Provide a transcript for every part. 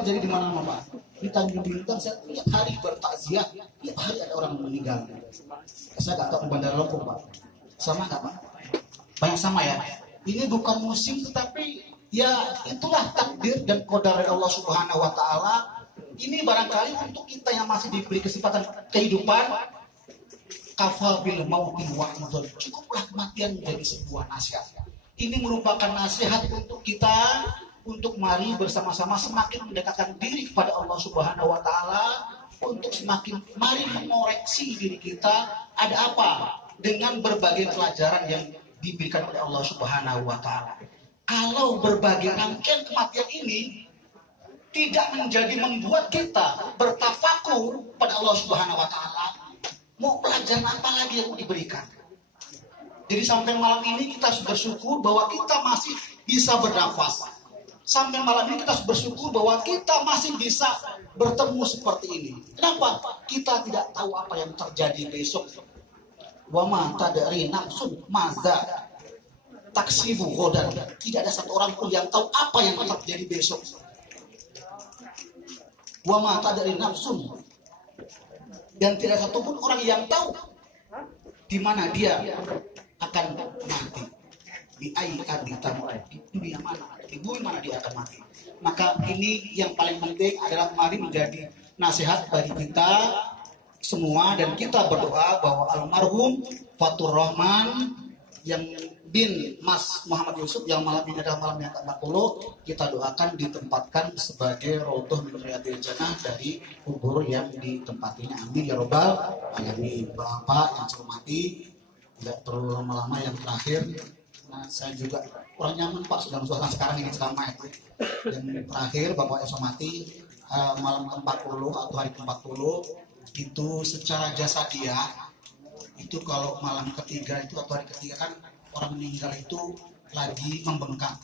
terjadi di mana-mana, Pak. Di Tanjung Bintang saya tiap hari bertakziah, tiap hari ada orang meninggal. Saya nggak tahu di Bandar Lombok, Pak. Sama nggak, Pak? Banyak sama ya. Ini bukan musim, tetapi ya itulah takdir dan qadar dari Allah Subhanahu Wa Taala. Ini barangkali untuk kita yang masih diberi kesempatan kehidupan, kafabil mauti wa'idun, cukuplah kematian menjadi sebuah nasihat. Ini merupakan nasihat untuk kita, untuk mari bersama-sama semakin mendekatkan diri kepada Allah Subhanahu Wa Taala, untuk semakin mari mengoreksi diri kita ada apa dengan berbagai pelajaran yang diberikan oleh Allah Subhanahu Wa Taala. Kalau berbagai rangkaian kematian ini tidak menjadi membuat kita bertafakur pada Allah Subhanahu Wa Taala, mau pelajaran apa lagi yang mau diberikan? Jadi sampai malam ini kita harus bersyukur bahwa kita masih bisa bernafas. Sampai malam ini kita harus bersyukur bahwa kita masih bisa bertemu seperti ini. Kenapa? Kita tidak tahu apa yang terjadi besok. Wa ma tadri nafsun madza taksibu ghadan. Tidak ada satu orang pun yang tahu apa yang akan terjadi besok. Wa ma tadri nafsun, dan tidak satupun orang yang tahu di mana dia akan mati. Di ayat di dunia mana, di bumi mana dia akan mati. Maka ini yang paling penting adalah mari menjadi nasihat bagi kita semua, dan kita berdoa bahwa almarhum Fatur Rahman yang bin Mas Muhammad Yusuf yang malam ini adalah malam yang ke-40, kita doakan ditempatkan sebagai raudhah min riyadil jannah dari kubur yang ditempatinya. Amin ya robbal alamin. Bapak yang saya hormati, tidak perlu lama-lama, yang terakhir, nah, saya juga kurang nyaman Pak sudah suasana sekarang ini ceramah itu. Yang terakhir Bapak yang saya hormati, malam ke-40 atau hari ke-40 itu secara jasa dia itu kalau malam ketiga itu atau hari ketiga kan orang meninggal itu lagi membengkak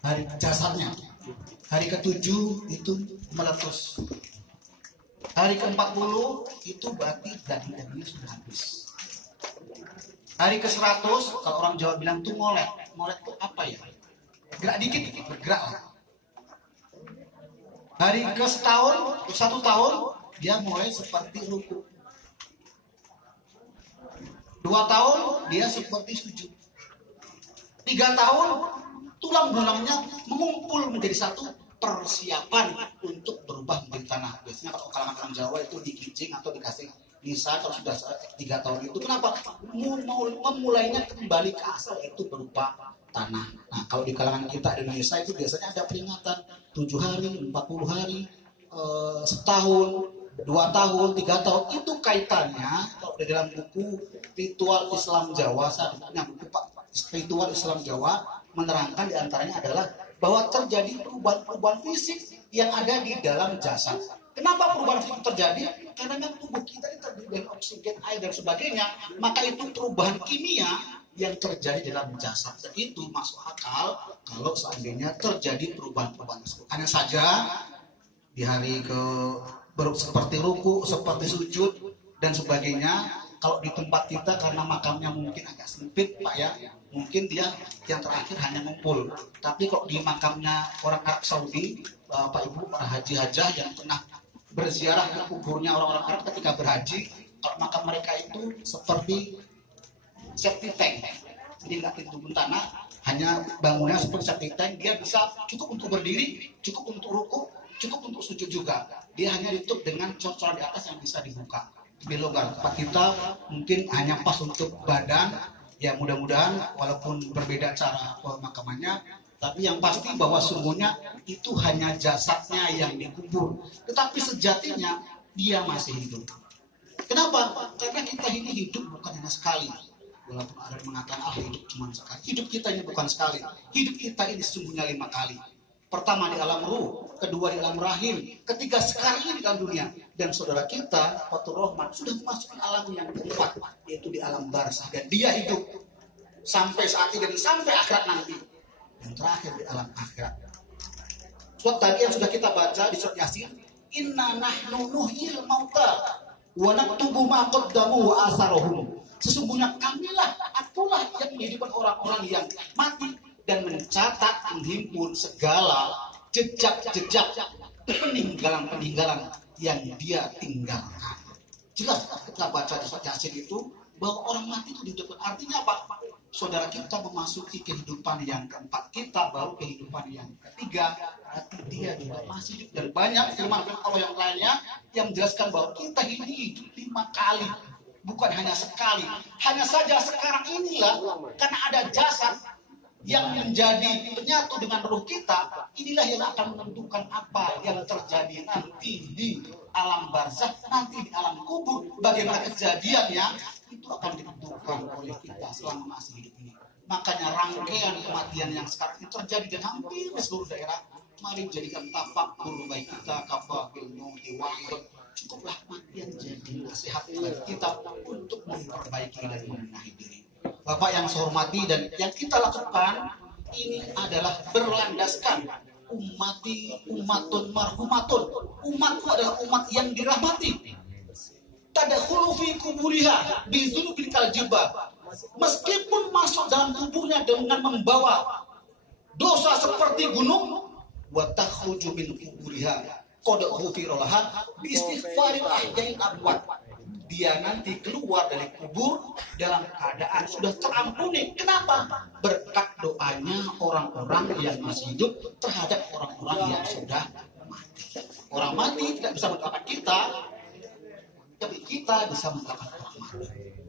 hari jasadnya. Hari ke-7 itu meletus. Hari ke-40 itu berarti daging-dagingnya sudah habis. Hari ke-100 kalau orang Jawa bilang tuh ngolet. Ngolet itu apa ya? Gerak dikit, bergerak lah. Hari ke-1 tahun dia mulai seperti ruku. 2 tahun dia seperti sujud. 3 tahun tulang belulangnya mengumpul menjadi satu, persiapan untuk berubah menjadi tanah. Biasanya kalau kalangan orang Jawa itu dikincing atau dikasih nisa kalau sudah 3 tahun itu. Kenapa? Memulainya kembali ke asal itu berupa tanah. Nah kalau di kalangan kita di Indonesia itu biasanya ada peringatan 7 hari, 40 hari, setahun, 2 tahun, 3 tahun. Itu kaitannya kalau di dalam buku Ritual Islam Jawa, saya punya buku Pak Ritual Islam Jawa, menerangkan diantaranya adalah bahwa terjadi perubahan fisik yang ada di dalam jasad. Kenapa perubahan fisik terjadi? Karena kan tubuh kita ini terdiri dari oksigen, air dan sebagainya. Maka itu perubahan kimia yang terjadi dalam jasad. Dan itu masuk akal kalau seandainya terjadi perubahan-perubahan tersebut. Hanya saja di hari seperti ruku, seperti sujud dan sebagainya, kalau di tempat kita karena makamnya mungkin agak sempit Pak ya, mungkin dia yang terakhir hanya ngumpul. Tapi kalau di makamnya orang Arab Saudi, Bapak Ibu para haji hajah yang pernah berziarah ke kuburnya orang-orang Arab ketika berhaji, kalau makam mereka itu seperti septic tank, jadi nggak ditutup tanah, hanya bangunnya seperti septic tank. Dia bisa cukup untuk berdiri, cukup untuk ruku, cukup untuk sujud juga. Dia hanya ditutup dengan cor-cor di atas yang bisa dibuka. Lebih longgar. Tempat kita mungkin hanya pas untuk badan. Ya mudah-mudahan walaupun berbeda cara pemakamannya, tapi yang pasti bahwa sungguhnya itu hanya jasadnya yang dikubur. Tetapi sejatinya dia masih hidup. Kenapa? Karena kita ini hidup bukan hanya sekali. Walaupun ada yang mengatakan hidup cuma sekali. Hidup kita ini bukan sekali. Hidup kita ini sesungguhnya 5 kali. Pertama di alam ruh, kedua di alam rahim, ketiga sekarang ini di dalam dunia. Dan saudara kita, Fatur Rahman, sudah memasuki alam yang keempat, yaitu di alam barzakh. Dan dia hidup sampai saat ini dan sampai akhirat nanti. Dan terakhir di alam akhirat. Surat tadi yang sudah kita baca di surat Yasin, Inna nahnu nuhyil mauta wa naktubu ma qaddamu wa atharuhum. Sesungguhnya kamilah, akulah yang menghidupkan orang-orang yang mati dan mencatat, menghimpun segala jejak-jejak peninggalan-peninggalan yang dia tinggalkan. Jelas kita baca di Yasin itu bahwa orang mati itu dihidupkan. Artinya apa? Saudara kita memasuki kehidupan yang keempat, kita baru kehidupan yang ketiga, berarti dia juga masih hidup. Dan banyak firman Allah yang lainnya yang menjelaskan bahwa kita ini hidup 5 kali, bukan hanya sekali. Hanya saja sekarang inilah karena ada jasad yang menjadi penyatu dengan ruh kita, inilah yang akan menentukan apa yang terjadi nanti di alam barzakh, nanti di alam kubur. Bagaimana kejadiannya itu akan ditentukan oleh kita selama masih hidup ini. Makanya rangkaian kematian yang sekarang ini terjadi dan hampir di seluruh daerah, mari jadikan tafakur baik kita kafafil mauti wa'id. Cukuplah kematian jadi nasihat bagi kita untuk memperbaiki dan membenahi diri. Bapak yang saya hormati, dan yang kita lakukan ini adalah berlandaskan umatun marhumatun. Umatku adalah umat yang dirahmati. Tadkhulu fi kuburiha bizunubil kaljiba. Meskipun masuk dalam kuburnya dengan membawa dosa seperti gunung, wa takhruju min kuburiha qad ghufiralaha bi istighfaril ahyain abwat. Dia nanti keluar dari kubur dalam keadaan sudah terampuni. Kenapa? Berkat doanya orang-orang yang masih hidup terhadap orang-orang yang sudah mati. Orang mati tidak bisa mendoakan kita, tapi kita bisa mendoakan orang mati.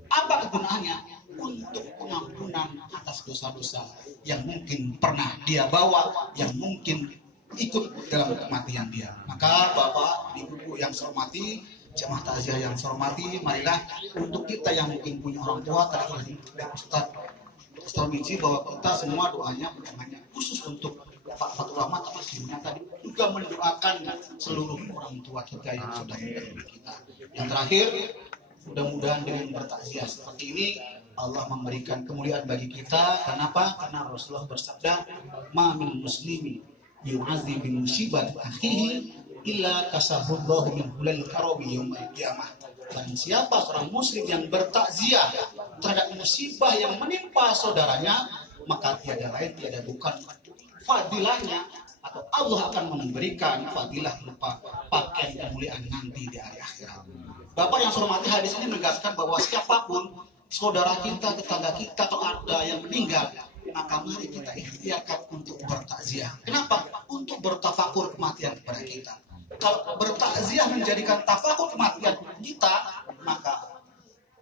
Apa kegunaannya? Untuk pengampunan atas dosa-dosa yang mungkin pernah dia bawa, yang mungkin ikut dalam kematian dia. Maka Bapak, Ibu yang saya hormati, jemaah takziah yang saya hormati, marilah untuk kita yang mungkin punya orang tua, tadi Ustaz Miji bahwa kita semua doanya bukan hanya khusus untuk Pak Fatul Rahmat, tapi sebenarnya tadi juga mendoakan seluruh orang tua kita yang sudah meninggal kita. Yang terakhir, mudah-mudahan dengan bertakziah seperti ini Allah memberikan kemuliaan bagi kita. Kenapa? Karena Rasulullah bersabda, "Ma min muslimin yu'azzi bi musibati akhihi illa kasahullahu min hulal karami yaumil qiyamah." Dan siapa seorang muslim yang bertakziah terhadap musibah yang menimpa saudaranya, maka tiada lain tiada bukan fadilahnya, atau Allah akan memberikan fadilah berupa pakaian kemuliaan nanti di hari akhirat. Bapak yang saya hormati, hadis ini menegaskan bahwa siapapun saudara kita, tetangga kita, kalau ada yang meninggal, maka mari kita ikhtiarkan untuk bertakziah. Kenapa? Untuk bertafakur kematian kepada kita. Kalau bertakziah menjadikan tafakur kematian kita, maka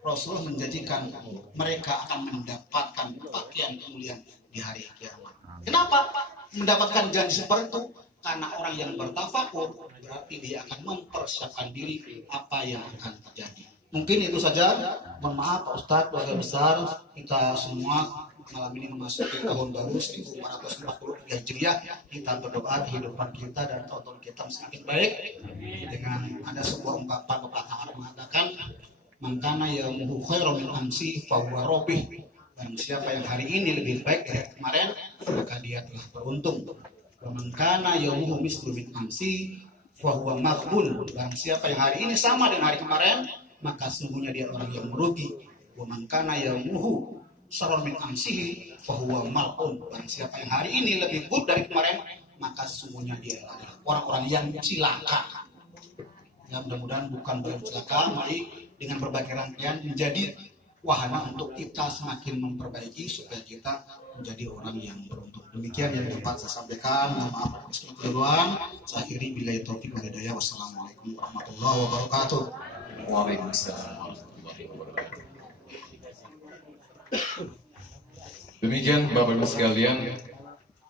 Rasul menjadikan mereka akan mendapatkan pakaian kemuliaan di hari kiamat. Kenapa mendapatkan janji seperti itu? Karena orang yang bertafakur berarti dia akan mempersiapkan diri apa yang akan terjadi. Mungkin itu saja. Mohon maaf Pak Ustadz, keluarga besar kita semua malam ini memasuki tahun baru 1443 Hijriah. Kita berdoa kehidupan kita dan tahun kita semakin baik. Dengan ada sebuah ungkapan pepatah Arab mengatakan, "Man kana yaumuhu khairan min amsi fa huwa robih." Dan siapa yang hari ini lebih baik dari kemarin, maka dia telah beruntung. "Wa man kana yaumuhu mislu min amsi fa huwa maghbun." Dan siapa yang hari ini sama dengan hari kemarin, maka sesungguhnya dia orang yang merugi. Wa man kana yaumuhu syarrun min amsihi fa huwa mal'un. Dan siapa yang hari ini lebih buruk dari kemarin, maka sesungguhnya dia adalah orang-orang yang celaka. Ya, mudah-mudahan bukan celaka. Mari dengan berbagai rangkaian menjadi wahana untuk kita semakin memperbaiki supaya kita menjadi orang yang beruntung. Demikian yang dapat saya sampaikan. Mohon maaf kesalahan. Saya akhiri billahi taufiq wal hidayah. Wassalamualaikum warahmatullahi wabarakatuh. Waalaikumsalam warahmatullahi wabarakatuh. Demikian Bapak Ibu sekalian,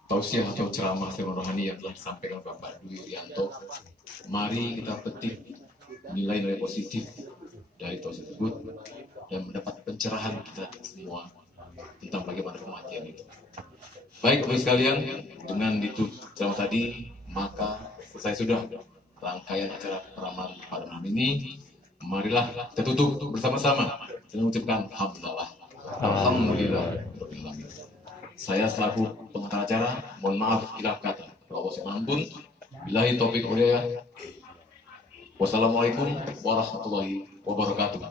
tausiah atau ceramah firman rohani yang telah disampaikan Bapak Dwi Irianto. Mari kita petik nilai-nilai positif dari tausiah tersebut dan mendapat pencerahan kita semua tentang bagaimana kematian itu. Baik Bapak Ibu sekalian, dengan itu ceramah tadi maka selesai sudah rangkaian acara ceramah pada malam ini. Marilah kita tutup bersama-sama dengan mengucapkan alhamdulillah. Alhamdulillah. Saya selaku pengantar acara, mohon maaf bila kata. Allah ampun. Billahi taufiq wal hidayah. Wassalamualaikum warahmatullahi wabarakatuh.